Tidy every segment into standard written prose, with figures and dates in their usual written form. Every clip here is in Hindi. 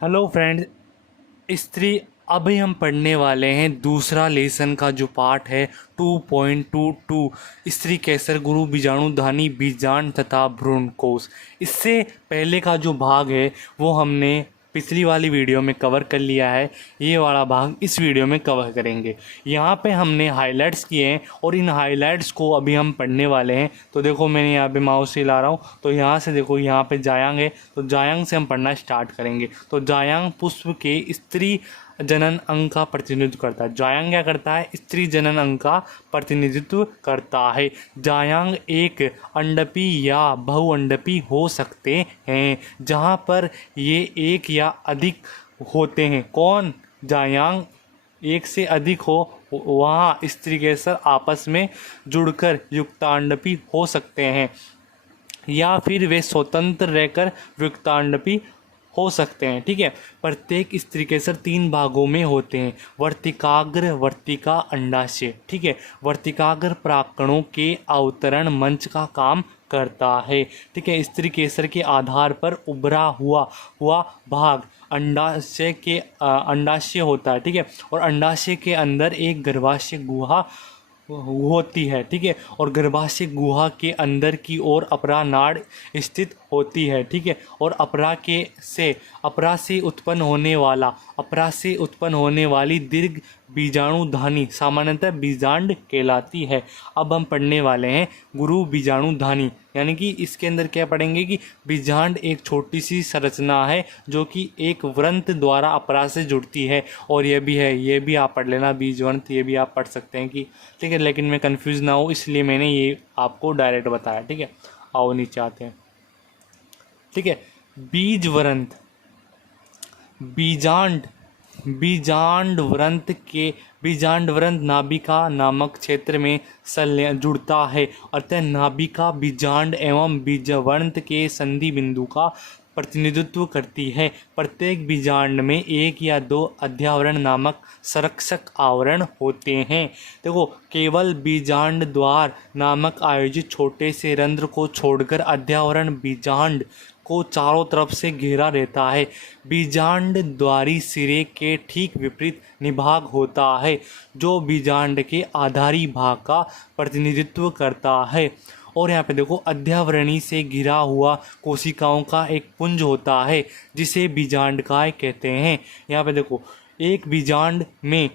हेलो फ्रेंड्स, स्त्री अभी हम पढ़ने वाले हैं दूसरा लेसन का जो पार्ट है 2.22 स्त्री कैसर गुरु बीजाणु धानी बीजांड तथा भ्रूणकोश। इससे पहले का जो भाग है वो हमने पिछली वाली वीडियो में कवर कर लिया है। ये वाला भाग इस वीडियो में कवर करेंगे। यहाँ पे हमने हाइलाइट्स किए हैं और इन हाइलाइट्स को अभी हम पढ़ने वाले हैं। तो देखो मैंने यहाँ पे माउस हिला रहा हूँ, तो यहाँ से देखो यहाँ पे जायांग है, तो जायांग से हम पढ़ना स्टार्ट करेंगे। तो जायांग पुष्प के स्त्री जनन अंग का प्रतिनिधित्व करता है। जायांग क्या करता है? स्त्री जनन अंग का प्रतिनिधित्व करता है। जायांग एक अंडपी या बहुअंडपी हो सकते हैं, जहाँ पर ये एक या अधिक होते हैं। कौन? जायांग एक से अधिक हो वहाँ स्त्री कैसर आपस में जुड़कर युक्तांडपी हो सकते हैं, या फिर वे स्वतंत्र रहकर युक्तांडपी हो सकते हैं। ठीक है। प्रत्येक स्त्री कैसर 3 भागों में होते हैं: वर्तिकाग्र, वर्तिका, अंडाशय। ठीक है। वर्तिकाग्र प्राकणों के अवतरण मंच का काम करता है। ठीक है। स्त्री केसर के आधार पर उभरा हुआ भाग अंडाशय होता है। ठीक है। और अंडाशय के अंदर एक गर्भाशय गुहा होती है। ठीक है। और गर्भाशय गुहा के अंदर की ओर अपरा नाड़ स्थित होती है। ठीक है। और अपरा से उत्पन्न होने वाली दीर्घ बीजाणुधानी सामान्यतः बीजांड कहलाती है। अब हम पढ़ने वाले हैं गुरु बीजाणुधानी, यानी कि इसके अंदर क्या पढ़ेंगे कि बीजांड एक छोटी सी संरचना है जो कि एक व्रंत द्वारा अपरा से जुड़ती है। और ये भी आप पढ़ लेना, बीजवंत, ये भी आप पढ़ सकते हैं कि ठीक है। लेकिन मैं कंफ्यूज ना हो इसलिए मैंने ये आपको डायरेक्ट बताया। ठीक है। आओ नीचे आते हैं। ठीक है। बीजवंत बीजांड व्रंत नाभिका नामक क्षेत्र में जुड़ता है। अतः नाभिका बीजांड एवं बीजवंत के संधि बिंदु का प्रतिनिधित्व करती है। प्रत्येक बीजांड में 1 या 2 अध्यावरण नामक संरक्षक आवरण होते हैं। देखो, केवल बीजांड द्वार नामक आयोजित छोटे से रंध्र को छोड़कर अध्यावरण बीजांड को चारों तरफ से घेरा रहता है। बीजांड द्वारी सिरे के ठीक विपरीत निभाग होता है, जो बीजांड के आधारी भाग का प्रतिनिधित्व करता है। और यहाँ पे देखो, अध्यावरणी से घिरा हुआ कोशिकाओं का एक पुंज होता है जिसे बीजांडकाय कहते हैं। यहाँ पे देखो, एक बीजांड में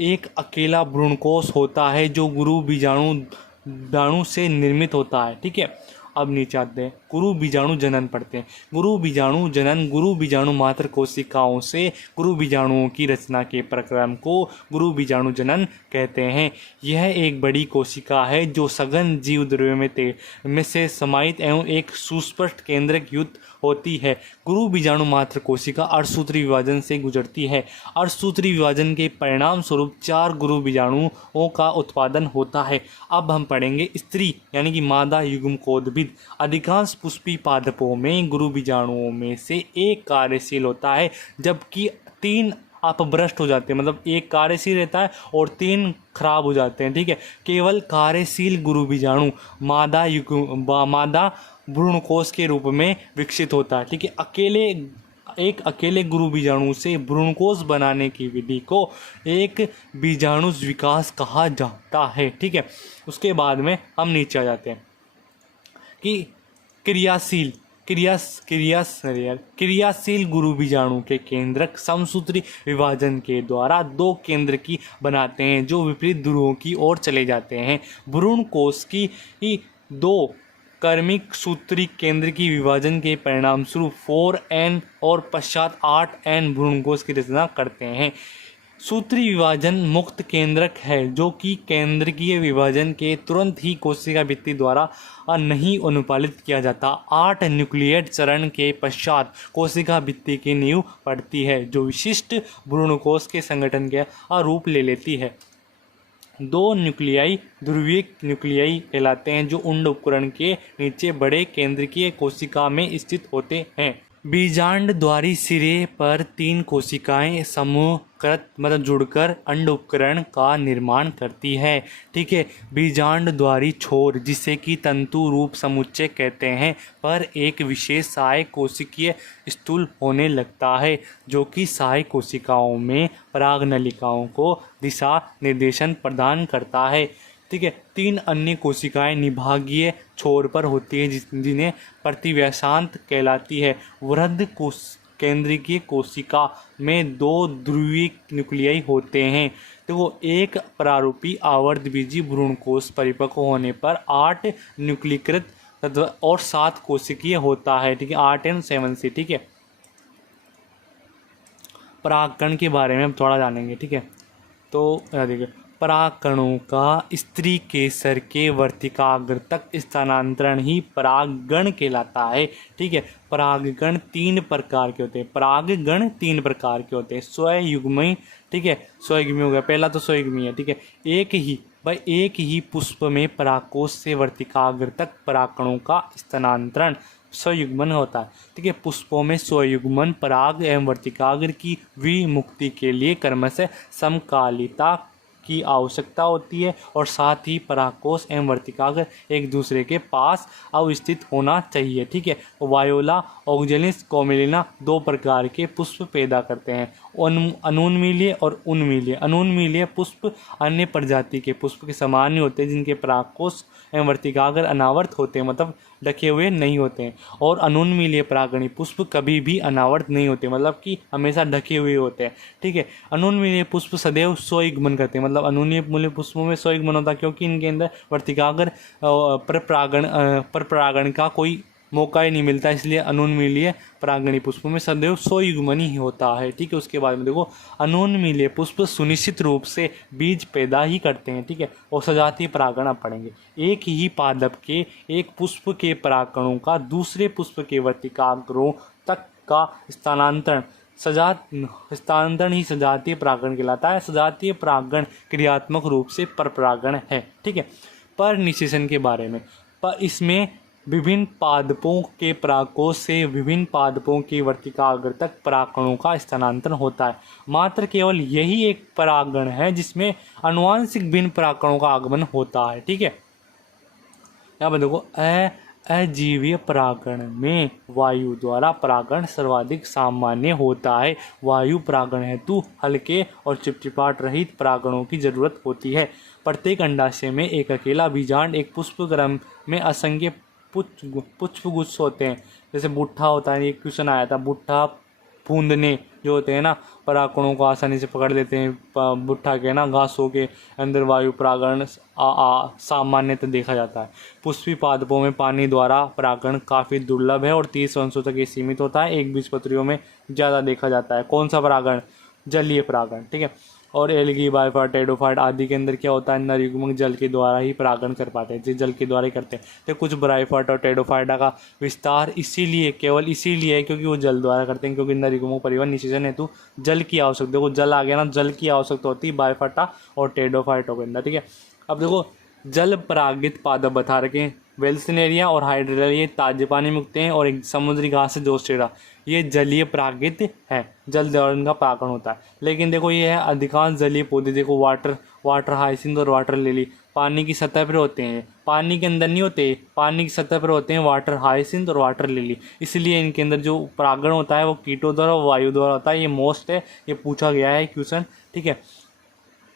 एक अकेला भ्रूणकोश होता है जो गुरु बीजाणु से निर्मित होता है। ठीक है। अब नीचे आते हैं, गुरु बीजाणु जनन पढ़ते हैं। गुरु बीजाणु जनन गुरु बीजाणु मात्र कोशिकाओं से गुरु बीजाणुओं की रचना के प्रक्रम को गुरु बीजाणु जनन कहते हैं। यह एक बड़ी कोशिका है जो सघन जीव द्रव्य में से समाहित एवं एक सुस्पष्ट केंद्रक युक्त होती है। गुरु बीजाणु मात्र कोशिका अर्धसूत्री विभाजन से गुजरती है। अर्धसूत्री विभाजन के परिणाम स्वरूप 4 गुरु बीजाणुओं का उत्पादन होता है। अब हम पढ़ेंगे स्त्री यानी कि मादा युग्मकोद्भिद। अधिकांश पुष्पी पादपों में गुरु बीजाणुओं में से एक कार्यशील होता है, जबकि 3 अपभ्रष्ट हो जाते हैं। मतलब एक कार्यशील रहता है और 3 खराब हो जाते हैं। ठीक है। केवल कार्यशील गुरु बीजाणु मादा भ्रूणकोश के रूप में विकसित होता है। ठीक है। अकेले गुरु बीजाणु से भ्रूणकोश बनाने की विधि को एक बीजाणु विकास कहा जाता है। ठीक है। उसके बाद में हम नीचे आ जाते हैं कि क्रियाशील गुरु बीजाणु के केंद्रक समसूत्री विभाजन के द्वारा 2 केंद्रकी बनाते हैं जो विपरीत ध्रुवों की ओर चले जाते हैं। भ्रूणकोश की 2 कर्मिक सूत्री केंद्र की विभाजन के परिणाम स्वरूप 4N और पश्चात 8N भ्रूणकोश की रचना करते हैं। सूत्री विभाजन मुक्त केंद्रक है जो कि केंद्रकीय विभाजन के तुरंत ही कोशिका भित्ति द्वारा नहीं अनुपालित किया जाता। 8 न्यूक्लिएट चरण के पश्चात कोशिका भित्ति की नींव पड़ती है जो विशिष्ट भ्रूणकोश के संगठन का रूप ले लेती है। 2 न्यूक्लियाई ध्रुवीय न्यूक्लियाई कहलाते हैं जो उंड उपकरण के नीचे बड़े केंद्रकीय कोशिका में स्थित होते हैं। बीजांड द्वारी सिरे पर 3 कोशिकाएं समूह कृत मतलब जुड़कर अंड उपकरण का निर्माण करती है। ठीक है। बीजांड द्वारी छोर जिसे कि तंतु रूप समुच्चय कहते हैं पर एक विशेष सहायक कोशिकीय स्थूल होने लगता है जो कि सहायक कोशिकाओं में परागनलिकाओं को दिशा निर्देशन प्रदान करता है। ठीक है। 3 अन्य कोशिकाएं निभागीय छोर पर होती है जिन्हें प्रतिव्यासांत कहलाती है। वृहद केंद्रीय कोशिका में 2 ध्रुवीय न्यूक्लियाई होते हैं। तो एक प्रारूपी आवर्तबीजी भ्रूणकोश परिपक्व होने पर 8 न्यूक्लीकृत और 7 कोशिकीय होता है। ठीक है। 8 एंड 7 से। ठीक है। परागकण के बारे में हम थोड़ा जानेंगे। ठीक है। तो देखिए परागकणों का स्त्री केसर के वर्तिकाग्र तक स्थानांतरण ही परागगण कहलाता है। ठीक है। परागगण 3 प्रकार के होते हैं। परागगण 3 प्रकार के होते हैं। स्वयुग्मी। ठीक है। स्वयुग्मी हो गया पहला, तो स्वयुग्मी है। ठीक है। एक ही पुष्प में परागकोश से वर्तिकाग्र तक परागकणों का स्थानांतरण स्वयुग्मन होता है। ठीक है। पुष्पों में स्वयुग्मन पराग एवं वर्तिकाग्र की विमुक्ति के लिए क्रमशः समकालिता की आवश्यकता होती है और साथ ही परागकोश एवं वर्तिकाग्र एक दूसरे के पास अवस्थित होना चाहिए। ठीक है। वायोला ऑक्जेलिस कोमिलिना 2 प्रकार के पुष्प पैदा करते हैं, अनुन्मीलिय और उन्मीलिय। अनुन्मीलिय पुष्प अन्य प्रजाति के पुष्प के समान ही होते हैं जिनके परागकोश एवं वर्तिकाग्र अनावर्त होते हैं, मतलब ढके हुए नहीं होते हैं। और अनुन्मीलिय परागणी पुष्प कभी भी अनावर्त नहीं होते, मतलब कि हमेशा ढके हुए होते हैं। ठीक है। अनुन्मीलिय पुष्प सदैव स्वयुग्मन करते हैं, मतलब अनुन्मीलिय पुष्पों में स्वयुग्मन होता है क्योंकि इनके अंदर वर्तिकाग्र परपरागण का कोई मौका ही नहीं मिलता, इसलिए अनुन्मीलिय परागणी पुष्पों में सदैव स्वयुग्मन ही होता है। ठीक है। उसके बाद में देखो अनुन्मीलिय पुष्प सुनिश्चित रूप से बीज पैदा ही करते हैं। ठीक है। और सजातीय परागण आप पढ़ेंगे। एक ही पादप के एक पुष्प के परागकणों का दूसरे पुष्प के वर्तिकाग्रों तक का स्थानांतरण ही सजातीय परागण कहलाता है। सजातीय परागण क्रियात्मक रूप से परपरागण है। ठीक है। पर निषेचन के बारे में, पर इसमें विभिन्न पादपों के परागकोश से विभिन्न पादपों के वर्तिकाग्र तक परागकणों का स्थानांतरण होता है। मात्र केवल यही एक परागण है जिसमें आनुवांशिक भिन्न परागकणों का आगमन होता है। ठीक है। यहाँ पर देखो अजीवीय परागण में वायु द्वारा परागण सर्वाधिक सामान्य होता है। वायु परागण हेतु हल्के और चिपचिपाहट रहित परागणों की जरूरत होती है। प्रत्येक अंडाशय में एक अकेला बीजांड एक पुष्पक्रम में असंख्य पुष्पगुच्छ होते हैं। जैसे बुट्ठा होता है, एक क्वेश्चन आया था, बुट्ठा फूंदने जो होते हैं ना, परागकणों को आसानी से पकड़ लेते हैं। बुट्ठा के ना घासों के अंदर वायु परागण सामान्यतः देखा जाता है। पुष्पी पादपों में पानी द्वारा परागण काफ़ी दुर्लभ है और 30 अंशों तक ये सीमित होता है। एक बीजपत्रियों में ज़्यादा देखा जाता है। कौन सा परागण? जलीय परागण। ठीक है। और एल्गी, बायोफाइट, टेडोफाइट आदि के अंदर क्या होता है, नर युग्मक जल के द्वारा ही परागण कर पाते हैं, जल के द्वारा ही करते हैं। तो कुछ ब्रायोफाइट और टेडोफाइटा का विस्तार केवल इसीलिए है क्योंकि वो जल द्वारा करते हैं, क्योंकि नर युग्मक परिवहन निषेचन हेतु जल की आवश्यकता, देखो जल आ गया ना, जल की आवश्यकता होती है बायोफाइटा और टेडोफाइटों के अंदर। ठीक है। अब देखो जल परागित पादप बता रखे, वेल्सिनेरिया और हाइड्रेला ये ताजे पानी में उगते हैं, और एक समुद्री घास है जोस्टेरा ये जलीय परागित है, जल द्वारा इनका परागण होता है। लेकिन देखो ये है अधिकांश जलीय पौधे, देखो वाटर हाइसिंथ और वाटर लिली पानी की सतह पर होते हैं, पानी के अंदर नहीं होते, पानी की सतह पर होते हैं वाटर हाइसिंथ और वाटर लिली। इसलिए इनके अंदर जो परागण होता है वो कीटों द्वारा और वायु द्वारा होता है। ये मोस्ट है, ये पूछा गया है क्वेश्चन। ठीक है।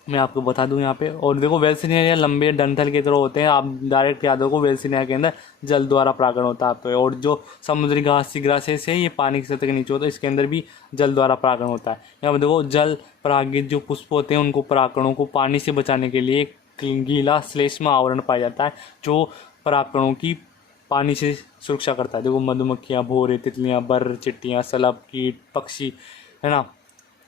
मैं आपको बता दूं यहाँ पे। और देखो वेल्सिनेरिया लंबे डंठल की तरह होते हैं, आप डायरेक्ट याद रखो वेल्सिनेरिया के अंदर जल द्वारा परागण होता है आपको। और जो समुद्री घास ग्रासेस है ये पानी की सतह के नीचे होता है, इसके अंदर भी जल द्वारा परागण होता है। यहाँ पर देखो जल परागित जो पुष्प होते हैं उनको परागणों को पानी से बचाने के लिए एक गीला श्लेष्म आवरण पाया जाता है जो परागणों की पानी से सुरक्षा करता है। देखो मधुमक्खियाँ, भौरे, तितलियाँ, बर्र, चिट्टियाँ, सलब, कीट, पक्षी है ना।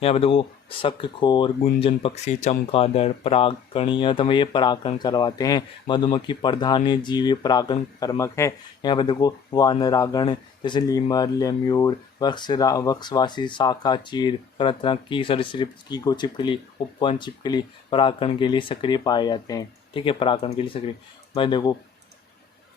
यहाँ पे देखो शंखखोर, गुंजन पक्षी, चमगादड़ परागकणीय तो ये परागण करवाते हैं। मधुमक्खी प्रधान जीव परागण कर्मक है। यहाँ पे देखो वानरागण जैसे लीमर, लेम्यूर, वृक्षवासी, शाखा चीर, कृतंक की सरीसृप की को छिपकली, उपवन छिपकली परागण के लिए सक्रिय पाए जाते हैं। ठीक है। परागण के लिए सक्रिय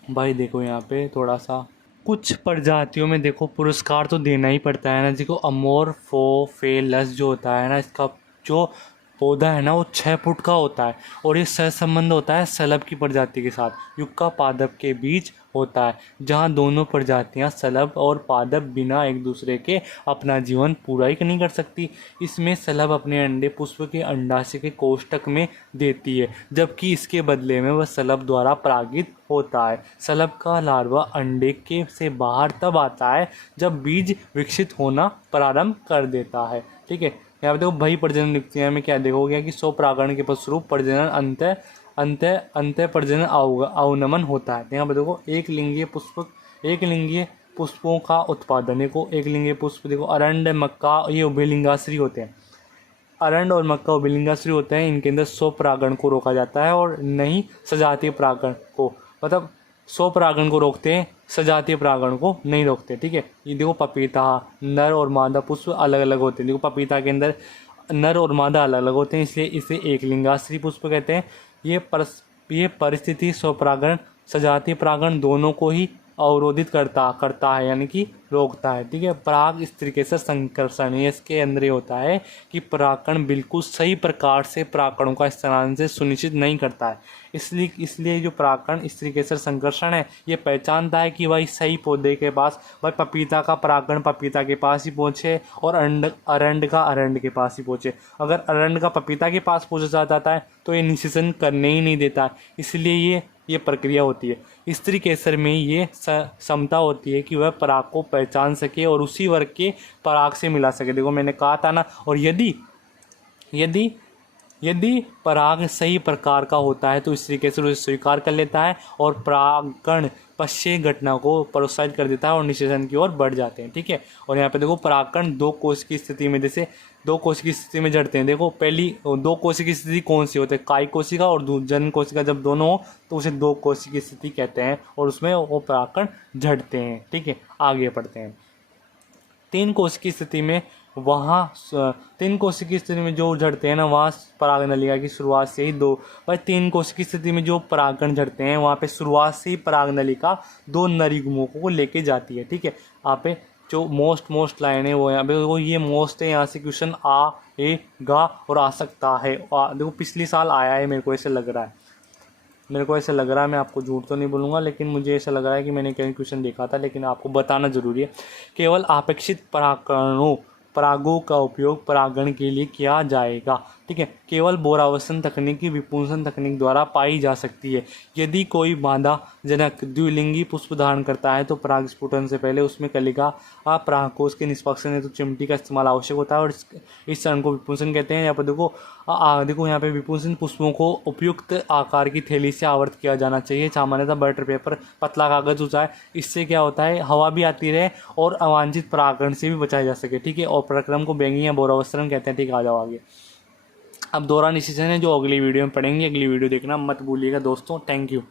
भाई देखो यहाँ पे थोड़ा सा कुछ प्रजातियों में देखो पुरस्कार तो देना ही पड़ता है ना। देखो अमोर्फोफेलस जो होता है ना, इसका जो पौधा है ना वो 6 फुट का होता है और ये सहसंबंध होता है सलभ की प्रजाति के साथ। युक्का पादप के बीच होता है जहाँ दोनों प्रजातियाँ सलभ और पादप बिना एक दूसरे के अपना जीवन पूरा ही नहीं कर सकती। इसमें सलभ अपने अंडे पुष्प के अंडाशय के कोष्ठक में देती है, जबकि इसके बदले में वह सलभ द्वारा परागित होता है। सलभ का लार्वा अंडे के से बाहर तब आता है जब बीज विकसित होना प्रारंभ कर देता है। ठीक है, यहाँ पे देखो भई प्रजनन लिखते हैं, हमें क्या देखोगे कि स्वपरागण के फलस्वरूप प्रजनन अंत प्रजनन अवनमन होता है। यहाँ पे देखो एक लिंगीय पुष्पों का उत्पादन। देखो एक लिंगीय पुष्प, देखो अरंड मक्का ये उभयलिंगाश्री होते हैं। अरंड और मक्का उभयलिंगाश्री होते हैं, इनके अंदर स्वपरागण को रोका जाता है और नहीं सजातीय परागण को, मतलब स्वपरागण को रोकते हैं, सजातीय परागण को नहीं रोकते। ठीक है, ये देखो पपीता, नर और मादा पुष्प अलग अलग होते हैं। देखो पपीता के अंदर नर और मादा अलग अलग होते हैं, इसलिए इसे एक लिंगाश्री पुष्प कहते हैं। ये परिस्थिति स्वपरागण सजातीय परागण दोनों को ही अवरोधित करता है, यानी कि रोकता है। ठीक है, पराग स्त्रीकेसर संकर्षण, ये इसके अंदर ये होता है कि परागकण बिल्कुल सही प्रकार से परागकणों का स्थानांतरण सुनिश्चित नहीं करता है। इसलिए जो परागकण स्त्रीकेसर संकर्षण है ये पहचानता है कि भाई सही पौधे के पास, भाई पपीता का परागकण पपीता के पास ही पहुँचे और अरंड का अरंड के पास ही पहुँचे। अगर अरंड का पपीता के पास पहुँचा जाता है तो ये निषेचन करने ही नहीं देता है, इसलिए ये प्रक्रिया होती है। स्त्री केसर में ये क्षमता होती है कि वह पराग को पहचान सके और उसी वर्ग के पराग से मिला सके। देखो मैंने कहा था ना, और यदि पराग सही प्रकार का होता है तो स्त्री केसर उसे स्वीकार कर लेता है और परागकण पश्चय घटना को प्रोत्साहित कर देता है और निषेचन की ओर बढ़ जाते हैं। ठीक है, और यहाँ पे देखो परागकण 2 कोश की स्थिति में, जैसे 2 कोश की स्थिति में झड़ते हैं। देखो पहली 2 कोश की स्थिति कौन सी होती है, काय कोशिका और जनन कोशिका, जब दोनों हो तो उसे 2 कोश की स्थिति कहते हैं और उसमें वो परागकण झड़ते हैं। ठीक है, आगे बढ़ते हैं। 3 कोश की स्थिति में जो झड़ते हैं ना, वहाँ परागनलिका की शुरुआत से ही 3 कोश की स्थिति में जो परागकण झड़ते हैं वहाँ पे शुरुआत से ही परागनलिका 2 नरीगुमों को लेके जाती है। ठीक है, यहाँ पे जो मोस्ट लाइन है वो यहाँ पे वो ये मोस्ट है, यहाँ से क्वेश्चन आएगा और आ सकता है। देखो पिछले साल आया है, मेरे को ऐसे लग रहा है, मैं आपको झूठ तो नहीं बोलूँगा, लेकिन मुझे ऐसा लग रहा है कि मैंने कहीं क्वेश्चन देखा था, लेकिन आपको बताना जरूरी है। केवल अपेक्षित परागों का उपयोग परागण के लिए किया जाएगा। ठीक है, केवल बोरावसन तकनीक की विपुंसन तकनीक द्वारा पाई जा सकती है। यदि कोई मादा जनक द्विलिंगी पुष्प धारण करता है तो परागस्फुटन से पहले उसमें कलिका परागकोश के निष्पादन हेतु चिमटी का इस्तेमाल आवश्यक होता है और इस चरण को विपुंसन कहते हैं। यहाँ पर देखो यहाँ पे विपुंसन पुष्पों को उपयुक्त आकार की थैली से आवर्त किया जाना चाहिए, सामान्यतः बटर पेपर, पतला कागज होता है। इससे क्या होता है, हवा भी आती रहे और अवांछित परागण से भी बचाया जा सके। ठीक है, और प्रक्रम को बैंगी या बोरावसन कहते हैं। ठीक है, आ जाओ आगे। अब दोहरा निषेचन है जो अगली वीडियो में पढ़ेंगे, अगली वीडियो देखना मत भूलिएगा दोस्तों। Thank you.